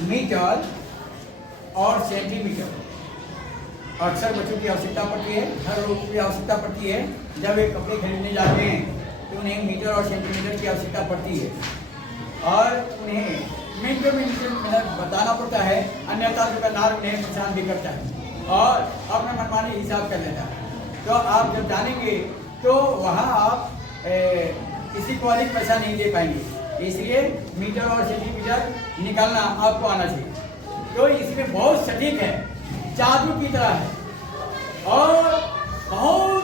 Metre और centimetre अक्सर बच्चों की आवश्यकता पड़ती है, हर लोगों की आवश्यकता पड़ती है। जब वे कपड़े खरीदने जाते हैं तो उन्हें मीटर और सेंटीमीटर की आवश्यकता पड़ती है और उन्हें मिनटों में बताना पड़ता है, अन्यथा दुकानदार उन्हें परेशान भी करता है और अपना मनमानी हिसाब कर लेता है। तो आप जब जानेंगे तो वहाँ आप किसी को अधिक पैसा नहीं दे पाएंगे, इसलिए मीटर और सेंटीमीटर निकालना आपको आना चाहिए। तो इसमें बहुत सटीक है, जादू की तरह है और बहुत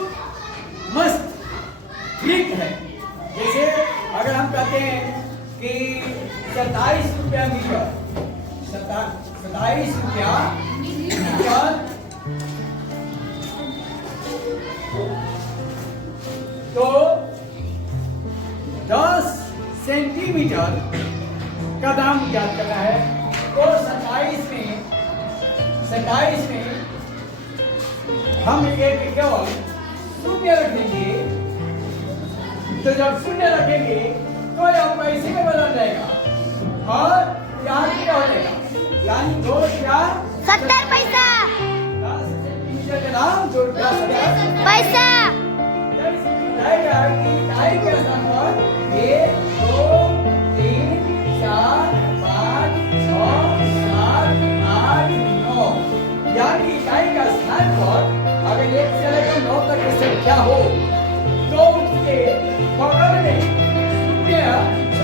मस्त ट्रिक है। जैसे अगर हम कहते हैं कि 27 रुपया मीटर, 27 रुपया मीटर, तो 10 सेंटीमीटर का दाम ज्ञात करना है। तो 27 में हम एक केवल शून्य रखेंगे, तो जब शून्य रखेंगे तो यह पैसे में बदल जाएगा और यहाँ क्या हो जाएगा, यानी 2 रुपया 70 पैसा 10 सेंटीमीटर का दाम 2 रुपया 70 पैसा। इकाई के स्थान पर 1, 2, 3, 4, 5, 6, 7, 8, 9, यानी इकाई का स्थान पर अगर 1 से लेकर 9 तक की संख्या हो तो उसके बगल में शून्य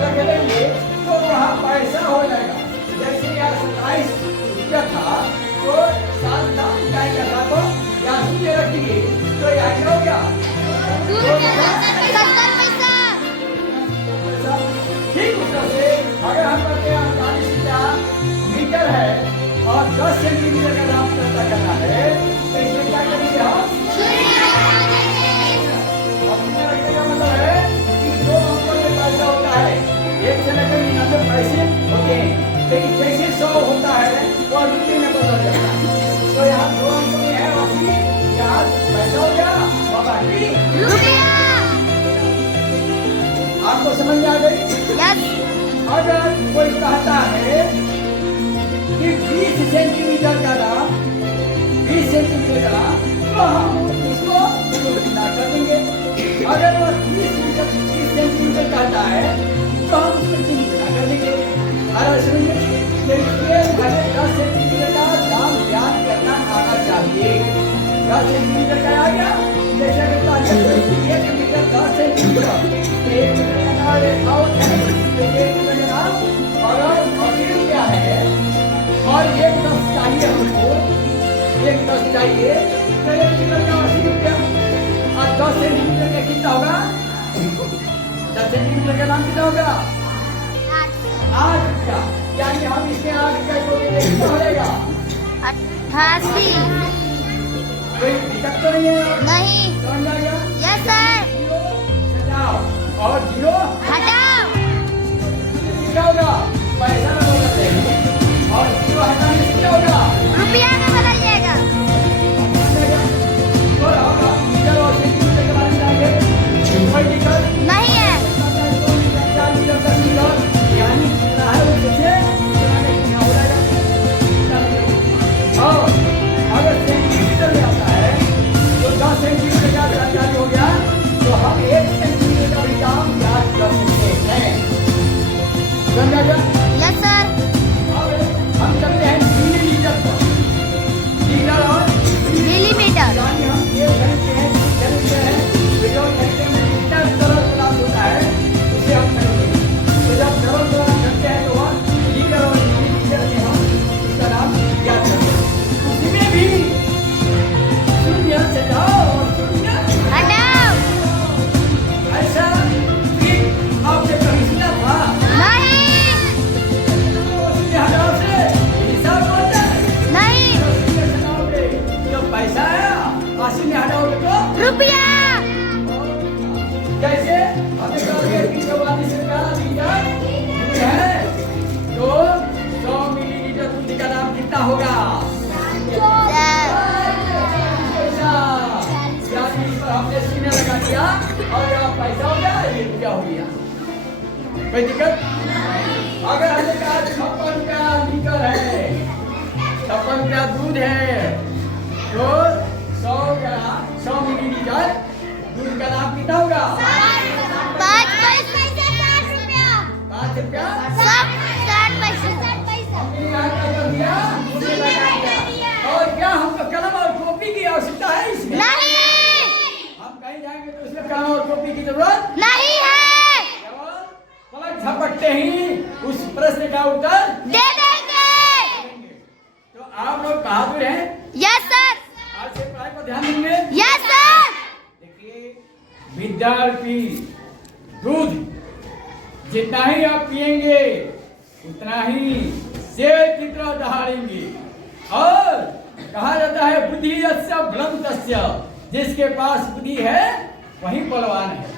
रख देंगे तो वहाँ पैसा हो जाएगा। जैसे यहाँ 27 रुपया था तो 7 था इकाई का स्थान पर, यहाँ शून्य रखेंगे तो यहाँ क्या हो गया, 70 पैसा। ठीक उत्तर से अगर हम कहते हैं 48 मीटर है और 10 सेंटीमीटर का नाम पता करना है तो इसमें क्या करेंगे हम, रखने का मतलब है कि 2 अंकों में पैसा होता है, 1 से लेकर 99 पैसे होते हैं, लेकिन जैसे 100 होता है वो रुपये में बदल जाता है। तो यहाँ 2 अंकों में है 80, यहाँ पैसा हो गया और बाकी रुपया। आपको समझ में आ गई? यस। अगर कोई कहता है कि 20 सेंटीमीटर का दाम, 20 सेंटीमीटर का दाम, तो हम इसको गुणा कर देंगे। अगर वो 30 सेंटीमीटर कहता है तो हम उसको 3 गुणा कर देंगे। अरे सुनिए, हमें 10 सेंटीमीटर का दाम ज्ञात करना आना चाहिए। 10 सेंटीमीटर का आ गया, जैसे 1 मीटर 10 सेंटीमीटर, 1 मीटर का नाम और 80 रुपया है और 1 10 चाहिए हमको, 1 10 चाहिए तो 1 मीटर का 80 रुपया और 10 सेंटीमीटर का कितना होगा, 10 सेंटीमीटर का दाम कितना होगा, 8 रुपया। यानी हम इसमें 8 रुपया को कितना हो जाएगा, 88। कोई दिक्कत तो नहीं है? नहीं। समझ आ गया? Yes sir. और 0 हटाओ। क्या होगा, पैसा में बदल जाएगा और 0 हटाने से क्या होगा, रुपया में बदल जाएगा। तो हम मीटर और सेंटीमीटर के बारे में जानेंगे, कोई दिक्कत नहीं है। 4 मीटर 10 मीटर यानी कितना है उससे क्या हो जाएगा। और अगर सेंटीमीटर में आता है तो 10 सेंटीमीटर का जानकारी हो गया तो हम 1 सेंटीमीटर का भी दाम याद कर सकते हैं। समझा गया? Yes sir. अब हम चलते हैं मिलीमीटर पर, मीटर और मिलीमीटर। यानी हम ये खरीदते हैं, जो खरीदते हैं मिलीमीटर सरल पदार्थ होता है उसे हम खरीदते हैं। तो जब सरल पदार्थ करते हैं तो वह मीटर और मिलीमीटर में हम उसका नाम याद करते हैं। उसमें भी शून्य से जाओ और शून्य हटाओ। ऐसा कि आपने कभी सुना था? नहीं। शून्य हटाओ से हिसाब होता है नहीं। जो पैसा है 80 में हटाओगे तो रुपया। जैसे हमने कहा कि 44 रुपया लीटर है तो 100 मिलीलीटर दूध का दाम कितना होगा, यानी इस पर हमने शून्य लगा दिया और यहाँ पैसा हो गया, ये रुपया हो गया। कोई दिक्कत? अगर हमने कहा 56 रुपया लीटर रुपया दूध है तो 100 मिलीलीटर दूध का दाम कितना होगा? 5 पैसे 60 रुपया। 5 रुपया 60 पैसे। और क्या हमको कलम और कॉपी की आवश्यकता है इसमें? नहीं हम कहीं जाएंगे तो उसमें कलम और कॉपी की जरूरत नहीं है। केवल पलक झपकते ही उस प्रश्न का उत्तर दे देंगे। तो आप लोग बहादुर हैं, यस सर। आज से पढ़ाई पर ध्यान देंगे। Yes sir. देखिए विद्यार्थी दूध जितना ही आप पिएंगे उतना ही शेर की तरह दहाड़ेंगे। और कहा जाता है बुद्धि यस्य बलम तस्य, जिसके पास बुद्धि है वही बलवान है।